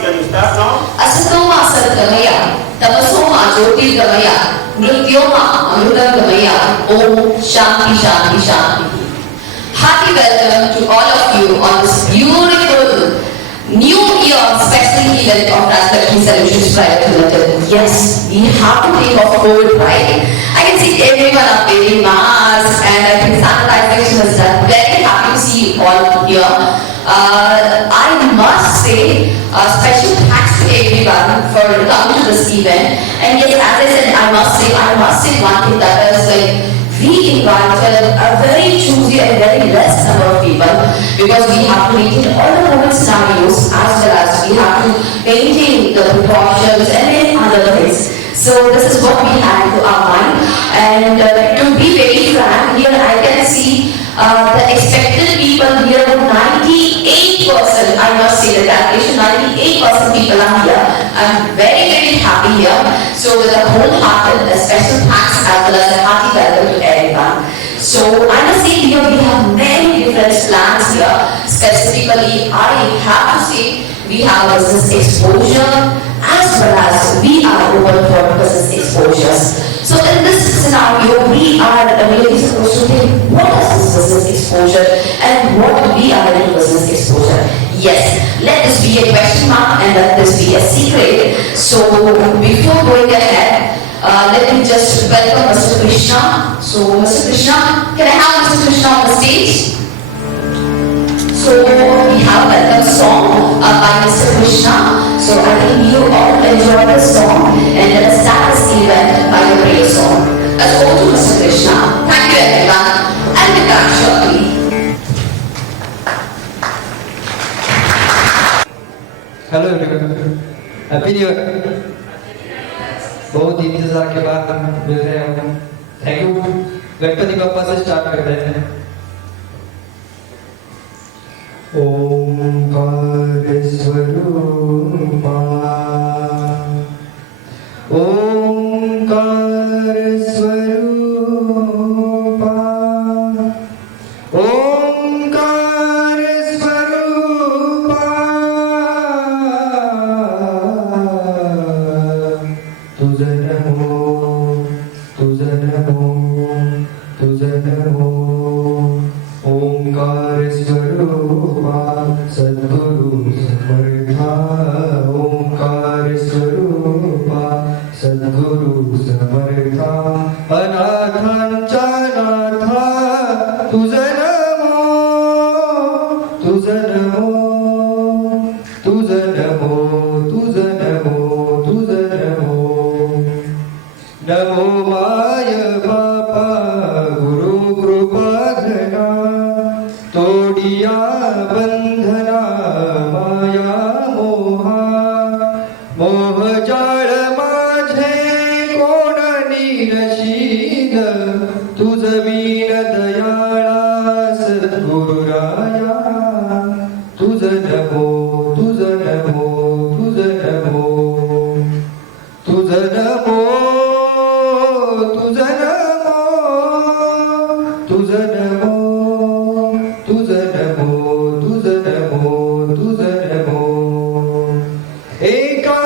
can you start now? Asatoma Satgamaya, Tamasoma Jyotirgamaya, Mrityoma Amrutangamaya, Om Shanti Shanti Shanti. Hearty welcome to all of you on this beautiful new year special event of Transparency Solutions Private Limited. Yes, we have to think of COVID, right? I can see everyone are wearing masks and I think sanitization is done. Very happy to see you all here. I must say special thanks to everyone for coming to this event. And yes, as I said, I must say one thing, that is like we invited a very choosy and very less number of people because we have to maintain all the COVID scenarios as well as we have to maintain the precautions and many other things. So this is what we had to our mind. And to be very frank, here I can see the expected people here, 98%, I must say the calculation, 98% people are here. I'm very, very happy here. So with a wholehearted, a special thanks as well as a hearty welcome to everyone. So I must say here we have many different plans here. Specifically, I have to say we have business exposure as well as we are open for business exposures. So in this scenario, we are really supposed to think what is this business exposure and what we are in business exposure. Yes, let this be a question mark and let this be a secret. So before going ahead, let me just welcome Mr. Krishna. So Mr. Krishna, can I have Mr. Krishna on the stage? So we have a welcome song by Mr. Krishna. So I think you all enjoy the song and let us start this event by the praise song. Let's go to Mr. Krishna. Thank you everyone. I'll be back shortly. Hello everyone, happy new year. बहुत इंतजार के बाद हम मिल रहे हैं। Thank you. Ganpati Bappa से start करते हैं। ओंकार स्वरूपा, ओंकार स्वरूपा, ओंकार स्वरूपा, तुझे नमो, तुझे नमो, तुझे नमो। ओंकार स्वरूपा सद्गुरु समर्था, ओंकार स्वरूपा सद्गुरु समर्था। अनाथांचा नाथा तुझे नमो, तुझे नमो, तुझे नमो, तुझे नमो, तुझे नमो। नमो माय बापा गुरु कृपा घना, तोडिया बंधना माया मोहा। मोह जाळ माझे कोण निरशील, तुझ बीन दयाळा सद्गुरुराया। तुझ नमो, तुझ नमो, तुझ नमो, तुझ नमो, तुझ नमो, तुझ नमो, तुझ नमो, तुझ नमो, तुझ नमो। एका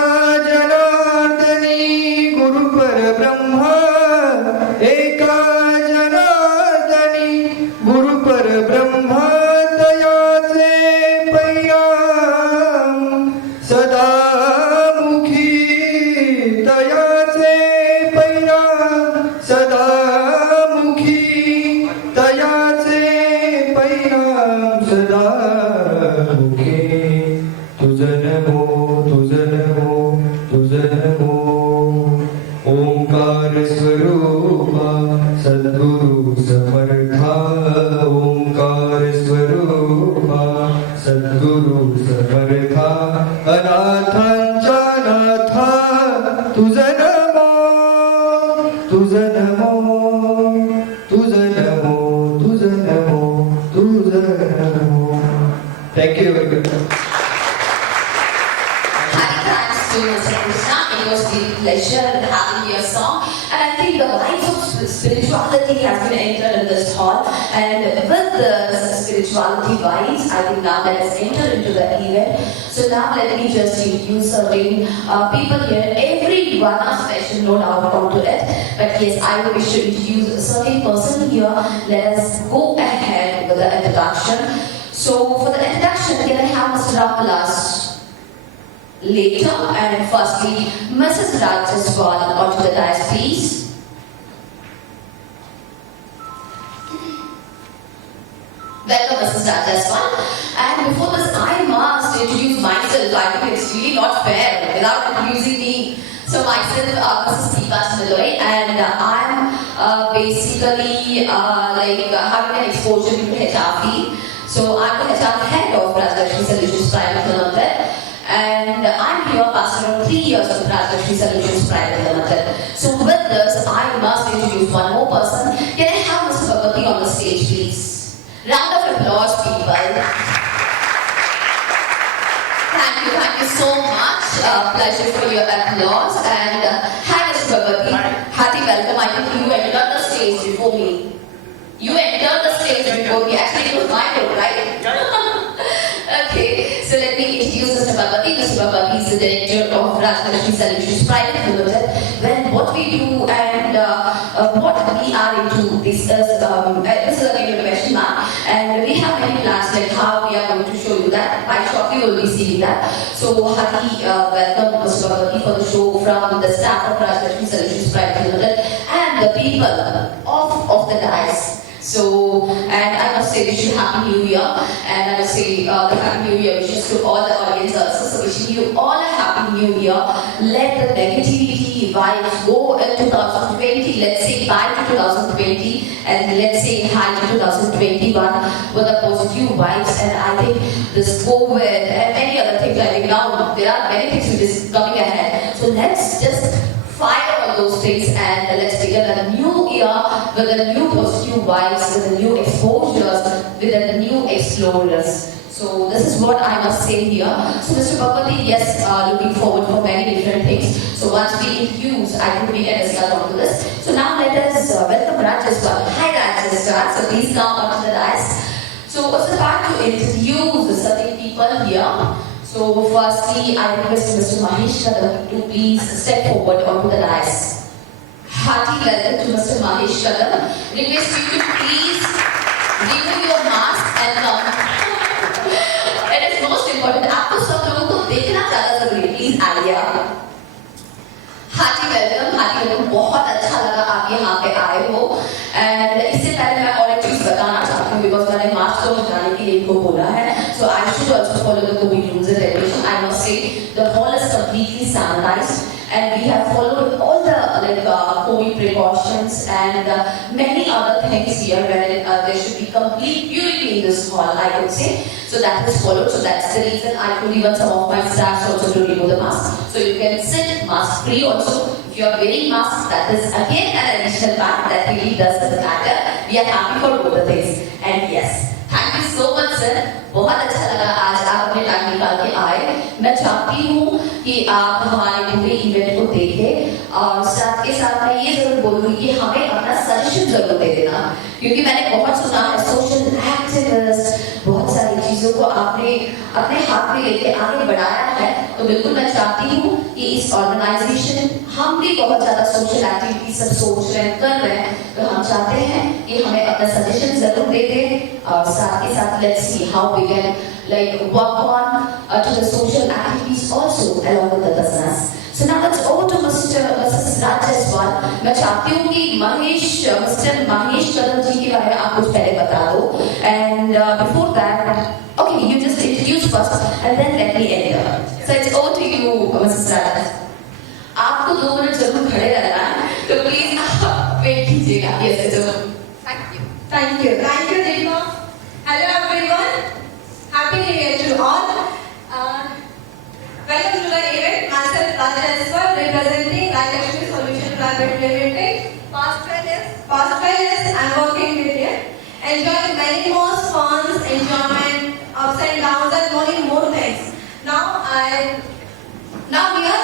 to Mr. Krishna. It was a pleasure having your song. And I think the life of spirituality has been entered in this hall. And with the spirituality vibes, I think now let us enter into the event. So now let me just introduce serving people here. Everyone has special no doubt onto it. But yes, I wish to introduce a certain person here. Let us go ahead with the introduction. So for the introduction, can I have Mr. Rampalas later, and firstly, Mrs. Raj Jaswal onto the dais, please. Welcome, Mrs. Raj Jaswal. And before this, I must introduce myself. I think it's really not fair without introducing me. So myself, Mrs. Deepa Chandaloy, and I'm basically having an exposure to HR field. So I'm the HR head of Rajlakshmi Solutions Private Limited, and I'm here past around 3 years with Rajlakshmi Solutions Private Limited. So with this, I must introduce one more person. Can I have Mr. Bhagwati on the stage, please? Round of applause, people. Thank you so much. Pleasure for your applause. And hi, Mr. Bhagwati. Hearty welcome. I think you entered the stage before me. You entered the stage before me. Actually, it was my role, right? Okay, so let me introduce Mr. Bhagwati. Mr. Bhagwati is the director of Rajlakshmi Solutions Private Limited. Well, what we do and what we are into, this is a new question mark, and we have many plans like how we are going to show you that. By shortly, we will be seeing that. So, hearty welcome, Mr. Bhagwati, for the show from the staff of Rajlakshmi Solutions Private Limited and the people of the dais. So, and I must say wish you Happy New Year, and I must say the Happy New Year wishes to all the audience also. So wishing you all a Happy New Year. Let the negativity vibes go in 2020. Let's say bye to 2020, and let's say hi to 2021 with the positive vibes. And I think this COVID and many other things, I think now there are many things which is coming ahead. So let's just fire all those things and let's begin a new year with the new positive vibes, with the new exposures, with the new explorers. So this is what I must say here. So Mr. Bhagwati, yes, looking forward for many different things. So once we introduce, I think we can discuss on to this. So now let us welcome Raj Jaswal. Hi Raj Jaswal. So please come onto the dais. So it's about to introduce certain people here. So firstly, I request Mr. Mahesh Kadam to please step forward onto the dais. Hearty welcome to Mr. Mahesh Kadam. Request you to please remove your mask and come. It is most important. आपको सब लोगों को देखना ज़्यादा ज़रूरी है. Please आइए. Hearty welcome. बहुत अच्छा लगा आप यहाँ पे आए हो. And इससे पहले मैं और एक चीज़ बताना चाहती हूँ because मैंने मास्क को हटाने के लिए इनको बोला है. So I should also follow the COVID rules and regulations. I must say the hall is completely sanitized, and we have followed all the COVID precautions and many other things here where there should be complete purity in this hall, I would say. So that is followed. So that's the reason I told even some of my staff also to remove the mask. So you can sit mask free also. If you are wearing mask, that is again an additional part that really doesn't matter. We are happy for both the things. And yes, thank you so much, sir. बहुत अच्छा लगा आज आप अपने time निकाल के आए. मैं चाहती हूँ कि आप हमारे पूरे इवेंट को देखें और साथ के साथ मैं ये जरूर बोलूँगी कि हमें अपना सजेशन जरूर दे देना, क्योंकि मैंने बहुत सुना है सोशल एक्टिविस्ट बहुत सारी चीज़ों को आपने अपने हाथ में लेके आगे बढ़ाया है. तो बिल्कुल मैं चाहती हूँ कि इस ऑर्गेनाइजेशन हम भी बहुत ज़्यादा सोशल एक्टिविटी सब सोच रहे हैं, कर रहे हैं. तो हम चाहते हैं कि हमें अपना सजेशन जरूर दे दें और साथ के साथ let's see how we can work on to the social activities also along with the business. So now let's over to Mrs. Raj Jaswal. मैं चाहती हूँ कि Mr. Mahesh Kadam जी के बारे में आप कुछ पहले बता दो. And before that, okay, you just introduce first and then let me enter. So it's over to you, Mrs. Raj. आपको 2 मिनट जरूर खड़े रहना है, तो प्लीज आप वेट कीजिएगा. Yes, it's over. Thank you, Deepa. Hello everyone. Happy New Year to all. Welcome to the event. Myself Raj Jaswal, representing Rajlakshmi Solutions Private Limited. Past 12 years I'm working with you. Enjoying many more fun, enjoyment, ups and downs, and many more things. Now we are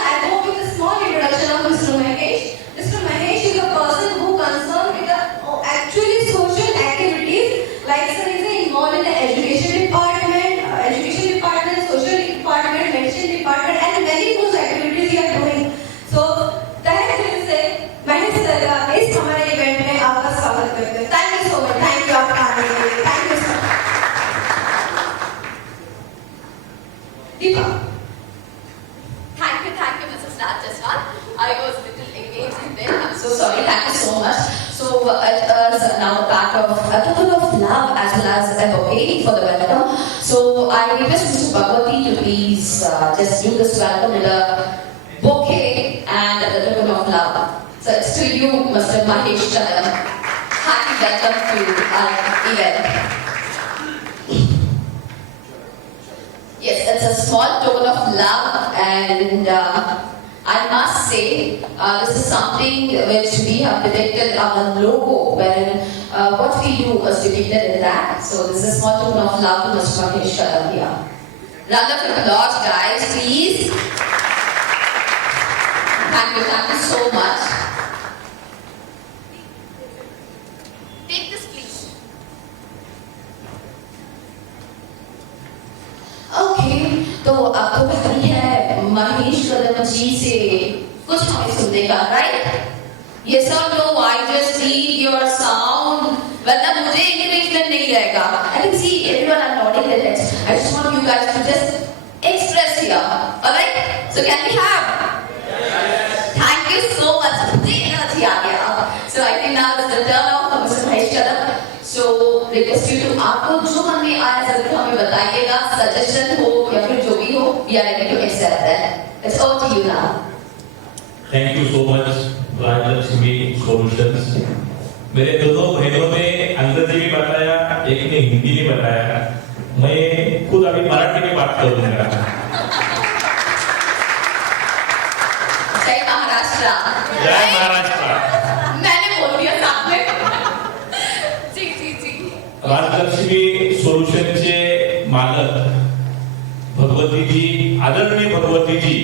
I was little engaged in there. I'm so sorry. Thank you so much. So it is now the part of a total of love as well as a bouquet for the welcome. So I request Mr. Bhagwati to please just do this welcome with a bouquet and the token of love. So it's to you, Mr. Mahesh Chalam. Happy welcome to our event. Yes, it's a small token of love, and I must say this is something which we have depicted our logo, wherein what we do was depicted in that. So this is a small token of love to Mr. Mahesh Chalam here. Round of applause, guys, please. Thank you so much. Take this, please. Okay तो अब तो बारी है महेश कदम जी से कुछ हमें सुनने का, राइट? यस और no, I just need your sound, वरना मुझे इंगेजमेंट नहीं रहेगा. I can see everyone are nodding their heads. I just want you guys to just express here, alright? So can we have? Thank you so much. जी energy आ गया. So I think now is the turn of mister Mahesh Kadam. So request you to आपको जो मन में आया जरूर हमें बताइएगा, सजेशन हो या फिर जो भी हो, we are ready to accept that. It's over to you now. Thank you so much, Rajlakshmi Solutions. मेरे दोनों बहनों ने अंग्रेजी में बताया, एक ने हिंदी में बताया. मैं खुद अभी मराठी में बात करूंगा. जय महाराष्ट्र. जय महाराष्ट्र. मैंने बोल दिया साथ में. राजलक्ष्मी सोल्युशनचे मालक भगवतीजी, आदरणीय भगवतीजी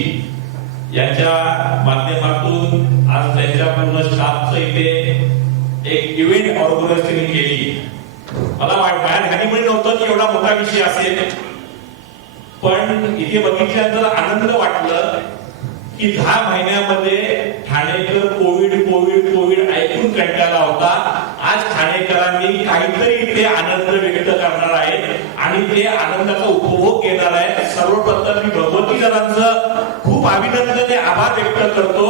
यांच्या माध्यमातून आज त्यांच्या पूर्ण स्टाफचं इथे एक इव्हेंट ऑर्गनायझेशन केली. मला माझ्या ध्यानीमध्ये नव्हतं की एवढा मोठा विषय असेल, पण इथे बघितल्यानंतर आनंद वाटलं की 10 महिन्यामध्ये ठाणेकर कोविड ऐकून कंटाळला होता. आज ठाणेकरांनी काहीतरी इथे आनंद व्यक्त करणार आहे आणि ते आनंदाचा उपभोग घेणार आहे. सर्वप्रथम मी भगवती जनांचं खूप अभिनंदन आणि आभार व्यक्त करतो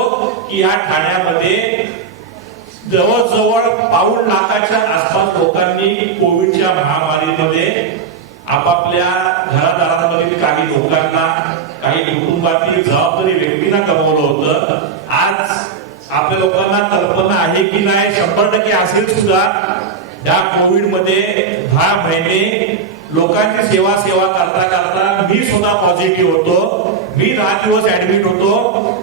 की या ठाण्यामध्ये जवळजवळ 1.25 लाखाच्या आसपास लोकांनी कोविडच्या महामारीमध्ये आपापल्या घरादारांमधील काही लोकांना, काही कुटुंबातील जबाबदारी व्यक्तींना गमावलं होतं. आज आपल्या लोकांना कल्पना आहे की नाही, 100% असेल सुद्धा, या कोविड मध्ये 10 महिने लोकांची सेवा करता मी सुद्धा पॉझिटिव्ह होतो. मी 10 दिवस ऍडमिट होतो.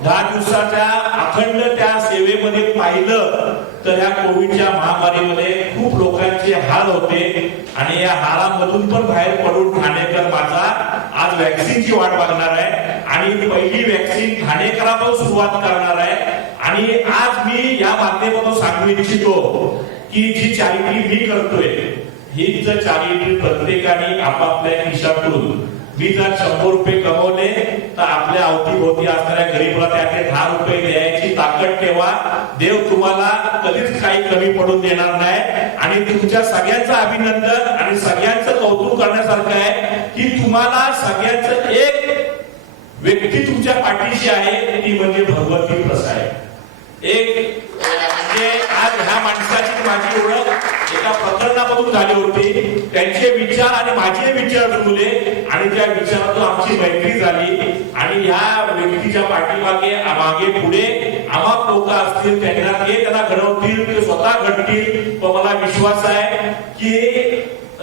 10 दिवसाच्या अखंड त्या सेवेमध्ये पाहिलं तर या कोविडच्या महामारीमध्ये खूप लोकांचे हाल होते आणि या हालामधून पण बाहेर पडून ठाणेकर माझा आज वॅक्सिनची वाट बघणार आहे आणि पहिली वॅक्सिन ठाणेकरांपासून सुरुवात करणार आहे. आणि आज मी या माध्यमातून सांगू इच्छितो की जी चॅरिटी मी करतोय, हीच चॅरिटी प्रत्येकाने आपापल्या खिशातून, मी जर 100 रुपये कमवले तर आपल्या अवतीभोवती असणाऱ्या गरीबाला त्याचे 10 रुपये द्यायची ताकद ठेवा. देव तुम्हाला कधीच काही कमी पडून देणार नाही. आणि तुमच्या सगळ्यांचं अभिनंदन आणि सगळ्यांचं कौतुक करण्यासारखं आहे की तुम्हाला सगळ्यांचं एक व्यक्ती तुमच्या पाठीशी आहे, ती म्हणजे भगवती प्रसाद. एक म्हणजे आज ह्या माणसाची माझी ओळख एका प्रकरणामधून झाली होती. त्यांचे विचार आणि माझे विचार जुळले आणि त्या विचारातून आमची मैत्री झाली. आणि ह्या व्यक्तीच्या पाठीमागे मागे पुढे आम्हा लोक असतील, त्यांना घडवतील, ते स्वतः घडतील. पण मला विश्वास आहे की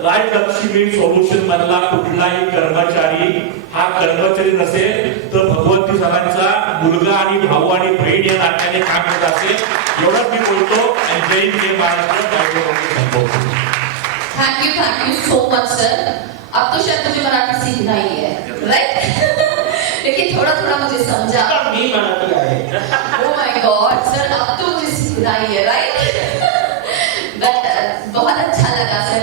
राजलक्ष्मी सोल्युशन मधला कुठलाही कर्मचारी हा कर्मचारी नसेल तर भगवती सरांचा मुलगा आणि भाऊ आणि बहीण या नात्याने काम करत असेल. एवढंच मी बोलतो. जय जय Maharashtra. Thank you so much sir. अब तो शायद मुझे मराठी सीखना ही है, राइट? लेकिन थोड़ा मुझे समझा. मी मराठी आहे. Oh my God, सर अब तो मुझे सीखना ही है, राइट? बट बहुत अच्छा लगा सर.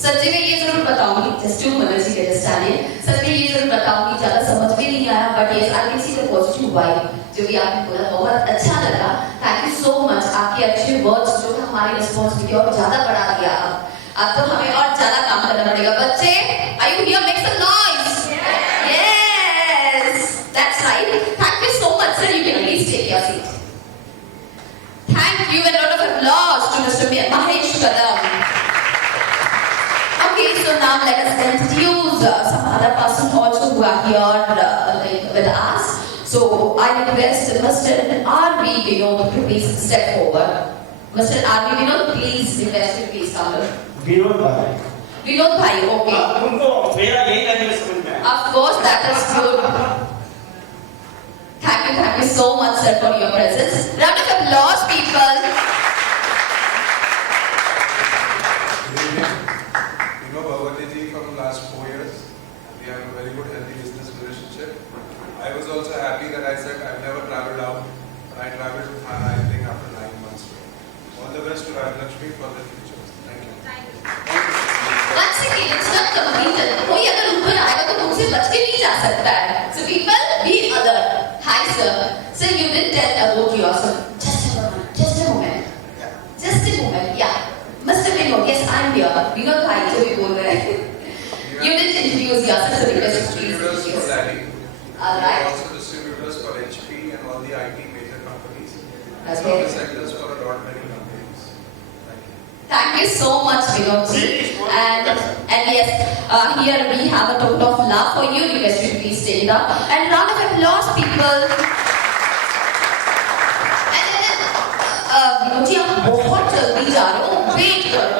सर जी मैं ये जरूर बताऊंगी, जस्ट टू मनोजी के जस्ट आने, सर मैं ये जरूर बताऊंगी, ज्यादा समझ में नहीं आया but yes I can see the positive vibe जो भी आपने बोला, बहुत अच्छा लगा. Thank you so much. आपके अच्छे वर्ड्स जो हमारी रिस्पॉन्सिबिलिटी और ज्यादा बढ़ा दिया. अब तो हमें और ज्यादा काम करना पड़ेगा. बच्चे, are you here? Make some noise. Yes, that's right. Thank you so much sir. You can please take your you a round of applause to Mr. Mahesh Kadam. Okay, so now let us introduce some other person also who are here with us. So I request Mr. R.V. Vinod to please step forward. Mr. R.V. Vinod, please request you please come. Vinod भाई Vinod Bhai, okay. उनको मेरा यही language समझ में आया Of course, that is good. Thank you so much, sir, for your presence. Round of applause, people. Good evening. You know Bhagwati ji from the last 4 years. We have a very good, healthy business relationship. I was also happy that I said I've never traveled out, but I traveled to Thane, I think, after 9 months. All the best to Rajlakshmi for the future. Thank you. Once again, it's not completed. कोई अगर ऊपर आएगा तो तुमसे बच के नहीं जा सकता है. So people, be alert. Hi sir. Sir, you didn't tell about yourself. Just a moment. Just a moment. Just a moment. Yeah. Mr. Vinod, yes, I'm here. Vinod Bhai, जो भी बोल रहे हैं. You didn't introduce yourself, so request you please Distributors for introduce. Daddy. All We right. are also distributors for HP and all the IT major companies. Okay. Service centers for a lot many companies. Thank you. Thank you so much, Vinod. And yes, here we have a total of love for you. Request you to please stand up. And round of applause, people. Vinod जी, आप बहुत जल्दी जा रहे हो. Wait करो.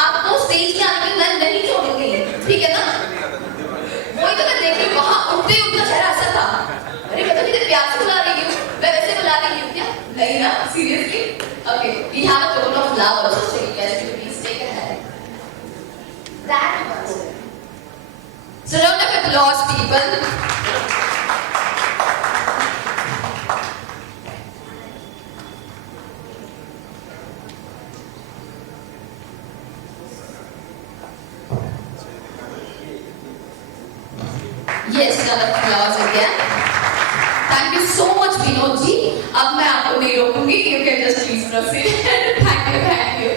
आपको stage पे आने में मैं नहीं छोड़ूंगी. ठीक है ना? वही तो मैं देख रही हूँ. वहाँ उठते उठता चेहरा ऐसा था. अरे पता नहीं प्यार से बुला रही हूँ. मैं वैसे बुला रही हूँ क्या? नहीं ना? Seriously? Okay. We have a total of love also. So request you to please take a hand. That much. So round of applause, people. Yes, round of applause again. Thank you so much, Vinod ji. अब मैं आपको नहीं रोकूंगी. You can just please proceed. Thank you.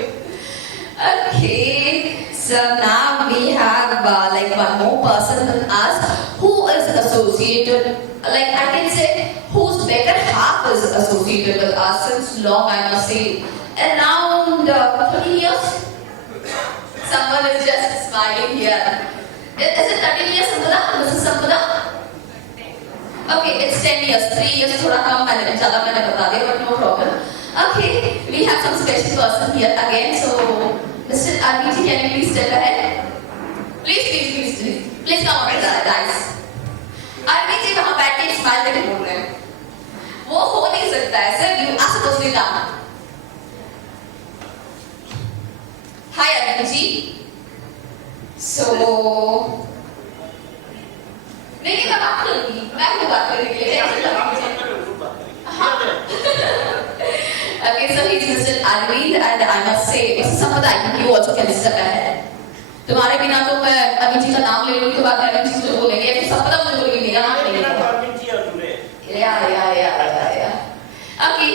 Okay, so now we have like one more person with us who is associated, like I can say, whose better half is associated with us since long, I must say, around 30 years. Someone is just smiling here. Is it 13 years, Sampada? Mrs. Sampada? Okay, it's 10 years. 3 years, thoda kam maine zyada maine bata diya, but no problem. Okay, we have some special person here again. So, Mr. Arviji, can you please step ahead? Please come on, guys. Arviji, वहाँ बैठ के smile करके बोल रहे हैं. वो हो नहीं सकता है, sir. You are supposed to come. Hi, Arviji. So, नहीं मैं बात करूँगी. मैं वो बात करने के लिए Okay, so he's Mr. Arvind, and I must say, Mr. Sampada, I think you also can step ahead. तुम्हारे बिना तो मैं अमित जी का नाम ले लूँगी तो बाद में अमित जी मुझे बोलेंगे. Mr. Sampada मुझे बोलेंगे मेरा नाम ले लेगा. Yeah. Okay,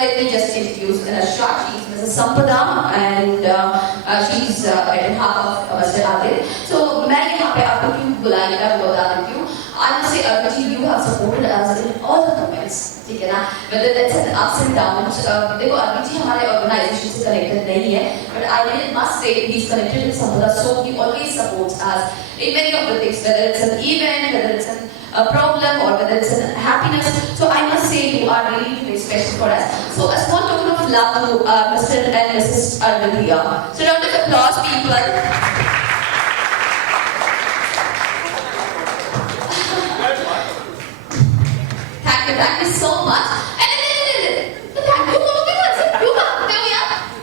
let me just introduce in a short. She's Mrs. Sampada, and she's in half of Mr. Arvind. So मैं यहाँ पे आपको क्यों बुलाएगा वो बता देती हूँ. I must say, Arvind, you have supported us in all the moments. ठीक है ना? Whether that's an ups and downs. देखो Arvind जी हमारे organization से connected नहीं है, but I really must say he's connected with Sampada, so he always supports us in many of the things, whether it's an event, whether it's a problem, or whether it's an happiness. So I must say you are really very special for us. So a small token of love to Mr. and Mrs. Arvind here. So round of applause, people. Thank you so much. And thank you for looking at us.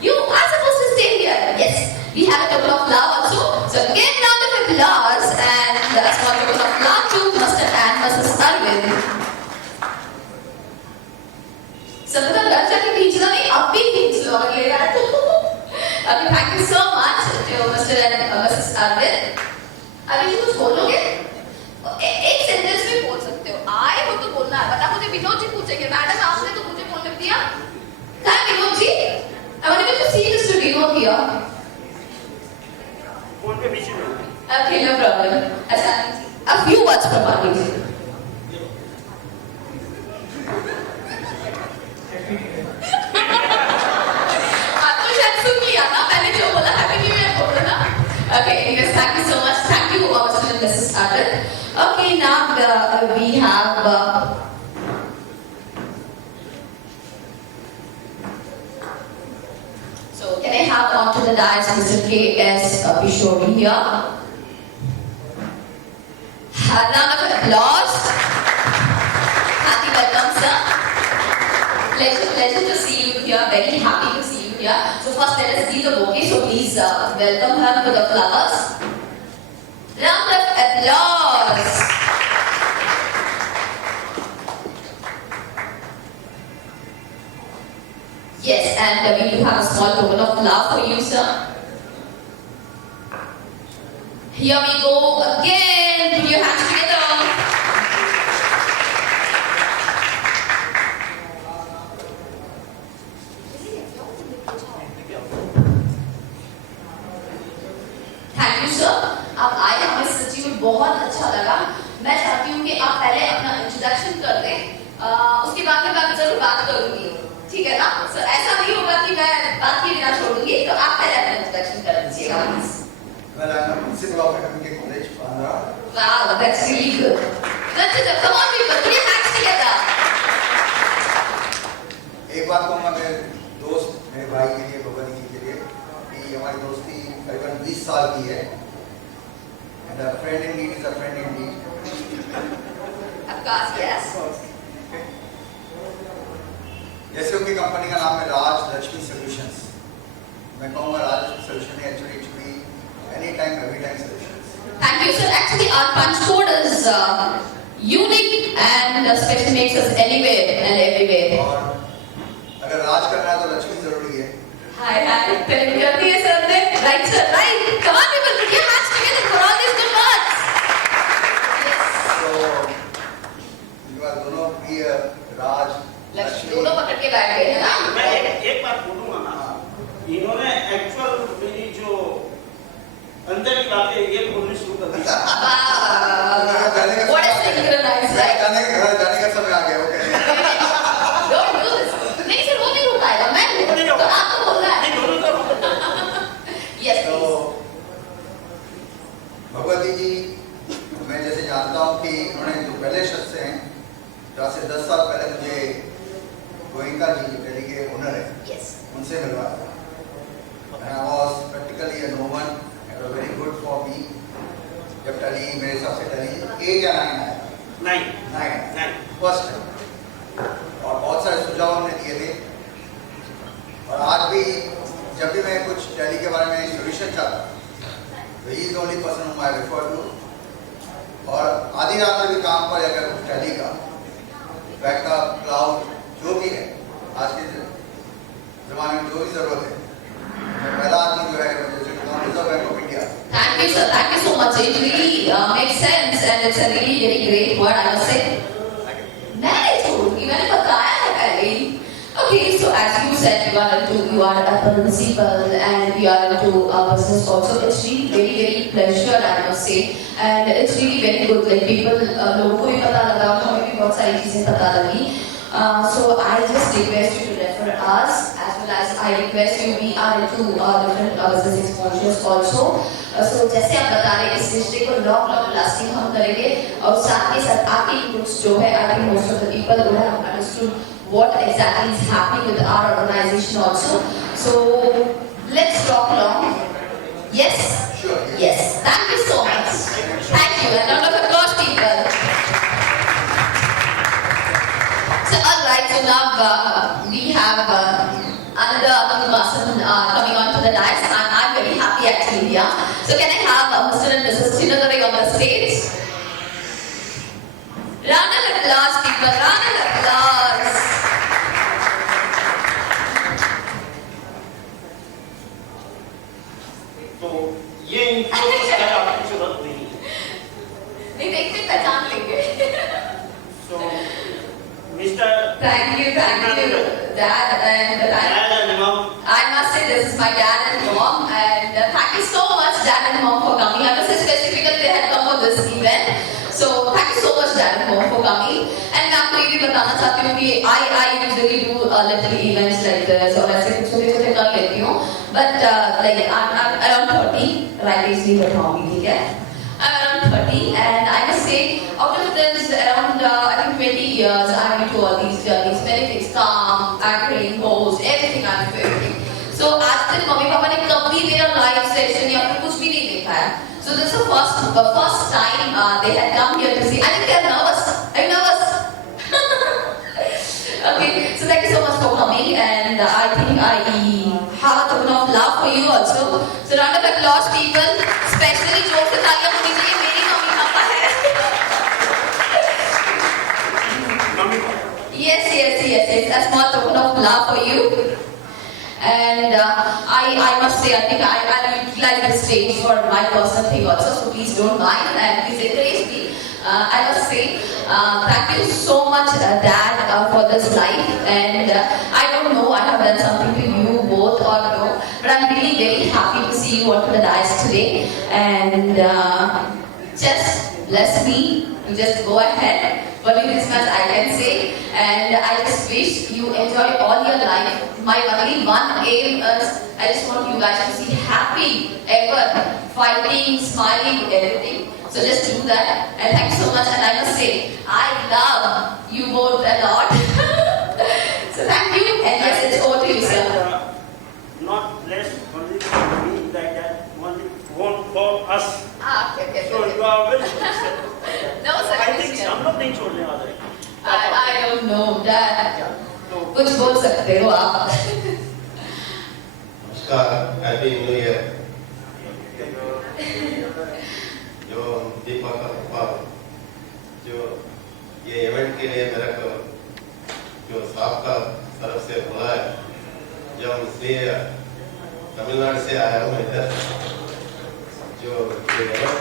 You are supposed to stay here. Yes, we have a token of love also. So again, round of applause, and that's one token of love to Mr. and Mrs. Arvind. Sampada घर जाके खींचना नहीं, अब भी खींच लो अगर ले रहा है तो. Okay, thank you so much to Mr. and Mrs. Arvind. अभी जी कुछ बोलोगे? एक सेंटेंस में बोल सकते हो. आए हो तो बोलना है. बता मुझे विनोद जी पूछेंगे. मैडम आपने तो मुझे बोलने दिया. कहाँ Vinod ji? I want you to see Mr. Vinod here. Phone पे बीच में. Okay, no problem. A few words from Arvind ji. the dais, Mr. K.S. Pishoria. Round of applause. Happy welcome, sir. Pleasure to see you here. Very happy to see you here. So first, let us see the bouquet. So please welcome her with the flowers. Round of applause. Yes, and we do have a small token of love for you, sir. Here we go again. Put your hands together. Thank you sir. आप आए, हमें सच्ची में बहुत अच्छा लगा। मैं चाहती हूँ कि आप पहले अपना इंट्रोडक्शन कर दें, उसके बाद मैं जरूर बात करूंगी, ठीक है ना? सर ऐसा नहीं होगा कि मैं बात किए बिना छोड़ दूंगी, तो आप पहले अपना इंट्रोडक्शन कर दीजिएगा please. Well, I'm a principal of MK College, Bandra. Wow, that's really good. Come on people, put your hands together. एक बात कहूँगा मेरे दोस्त, मेरे भाई के लिए, भगवती जी के लिए, कि हमारी दोस्ती करीबन 20 साल की है। And a friend indeed is a friend indeed. Of course, yes. जैसे उनकी कंपनी का नाम है राज लक्ष्मी सॉल्यूशंस। मैं कहूँगा राज लक्ष्मी सॉल्यूशन है actually any time every time solutions. Thank you, sir. Actually, our punch code is unique and especially makes us anywhere and everywhere. और अगर राज करना है तो लक्ष्मी जरूरी है। Hi, telling you the sir, right, sir, right. Come on, people, put your hands together for all these good words. Yes. तो इनके बाद दोनों प्रिय राज लक्ष्मी दोनों पकड़ के बैठ गए हैं ना? मैं एक बात बोलूंगा ना, इन्होंने एक्चुअल मेरी जो अंदर की बातें ये बोलनी शुरू कर दी। Wow. What a synchronized, right? जाने का समय आ गया, ओके। Don't do this. नहीं सर, वो नहीं हो पाएगा। मैं हूँ, तो आप तो बोल रहा है। Yes, तो please. भगवती जी, मैं जैसे जानता हूँ कि उन्होंने जो पहले शख्स हैं, जहाँ से 10 साल पहले मुझे गोयनका जी जो दिल्ली के ओनर है, Yes. उनसे मिलवाया था। And I was practically a no one. It was very good for me. जब टली मेरे हिसाब से टली 8 या 9 आया, नहीं 9 फर्स्ट टाइम, और बहुत सारे सुझाव हमने दिए थे। और आज भी जब भी मैं कुछ टैली के बारे में सोल्यूशन चाहता तो ही इज ओनली पर्सन हूँ आई रेफर टू। और आधी रात में भी काम पर अगर कुछ टैली का बैकअप क्लाउड जो भी है आज के ज़माने में जो भी ज़रूरत है, मैं पहला आदमी जो है जैसे reserve bank of India. Thank you, sir. Thank you so much. It really makes sense and it's a really very great word, I must say. मैंने छोड़ूंगी, मैंने बताया है पहले ही। Okay, so as you said, you are a principal and you are into business also. It's really very very pleasure, I must say, and it's really very good. Like people, लोगों को भी पता लगा, हमें भी बहुत सारी चीजें पता लगी. So I just request you to refer us as well as I request you. We are into different business exposures also. So जैसे आप बता रहे हैं, इस रिश्ते को लॉन्ग लास्टिंग हम करेंगे और साथ के साथ आपके इनपुट्स जो है, I think most of the people would have understood what exactly is happening with our organization also. So let's talk long. Yes? Sure. Yes. Thank you so much. Thank you. And round of applause, people. So all right, so now we have another person coming onto the dais, and I'm very happy actually here. So can I have Mr. and Mrs. Chinnadurai on the stage? Round of applause, people. Round of applause. तो ये इनको आपकी जरूरत नहीं है। नहीं देखते पहचान लेंगे। So Mr. Thank you, Dad and Dad and Mom. I must say this is my dad and mom, and thank you so much, Dad and Mom, for coming. I must say specifically they had come for this event, so thank you so much, Dad and Mom, for coming. And मैं आपको ये भी बताना चाहती हूँ कि I usually do little events like this, और ऐसे कुछ छोटे-छोटे कर लेती हूँ, but like I'm around 30, right age नहीं बताऊँगी, ठीक है? I'm around 30, and I must say out of this around I think 20 years I'm into all these journeys, many things, calm, acting, host, everything I'm into everything. So आज तक mummy papa ने कभी So this is the first time they had come here to see. I think they are nervous. Are you nervous? Okay, so thank you so much for coming, and I think I have a token of love for you also. So round of applause, people. Especially जोर से तालियां होनी चाहिए. मेरी mummy papa है. Yes. A small token of love for you. And I must say, I think I will utilize the stage for my personal thing also. So please don't mind and please encourage me. I must say, thank you so much, Dad, for this life. And I don't know, I have done something to you both or no, but I'm really very happy to see you onto the dais today. And just bless me to just go ahead. Only this much I can say. And I just wish you enjoy all your life. My only one aim is I just want you guys to see happy, ever, fighting, smiling, everything. So just do that. And thank you so much. And I must say, I love you both a lot. So thank you. And yes, it's over to you, sir. Not less only for me like that, only one for us. Okay. So you are very No, sir. I think हम लोग नहीं छोड़ने वाले हैं. I don't know, Dad. तो कुछ बोल सकते हो आप. नमस्कार, हैप्पी न्यू ईयर. जो दीपक का पापा जो ये इवेंट के लिए मेरे को जो साहब का तरफ से बुलाया, जब इसलिए तमिलनाडु से आया हूँ इधर जो ये इवेंट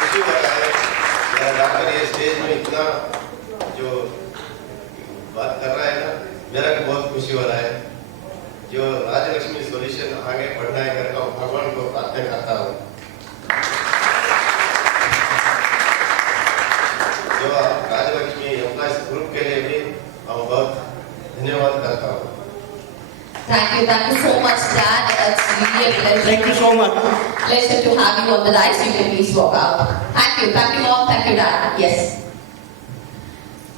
खुशी हो रहा है. मेरा डॉक्टर ये स्टेज में इतना जो बात कर रहा है ना, मेरा भी बहुत खुशी हो रहा है. जो राजलक्ष्मी सॉल्यूशन आगे बढ़ना है करके भगवान को प्रार्थना करता हूँ. जो राजलक्ष्मी एम्प्लॉयज ग्रुप के लिए भी हम बहुत धन्यवाद करता हूँ. Thank you so much, Dad. It's really a pleasure. Thank you so much. Pleasure to have you on the dais. You can please walk out. Thank you, Mom. Thank you, Dad. Yes.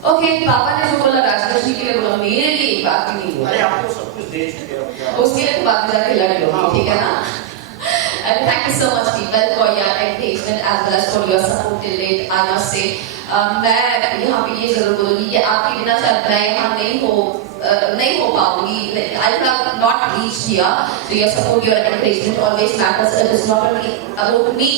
Okay, पापा ने जो बोला राजलक्ष्मी के लिए बोला, मेरे लिए एक बात भी नहीं अरे बोला. आपको सब कुछ दे चुके हो. उसके लिए तो बात जाके लड़ लो, ठीक है ना? And thank you so much, people, for your engagement as well as for your support till date. I must say, मैं यहाँ पे ये जरूर बोलूँगी कि आपके बिना शायद मैं यहाँ नहीं हो पाऊंगी. I have not reached here. So your support, your encouragement always matters. It is not only about me.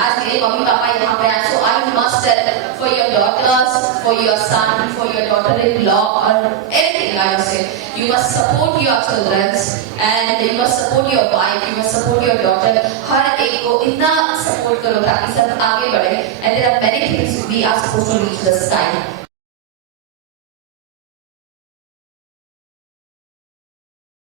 As मेरे मम्मी पापा यहाँ पे हैं, so I must tell for your daughters, for your son, for your daughter-in-law, or anything I must say, you must support your children and you must support your wife, you must support your daughter. हर एक को इतना support करो ताकि सब आगे बढ़े. And there are many things we are supposed to reach the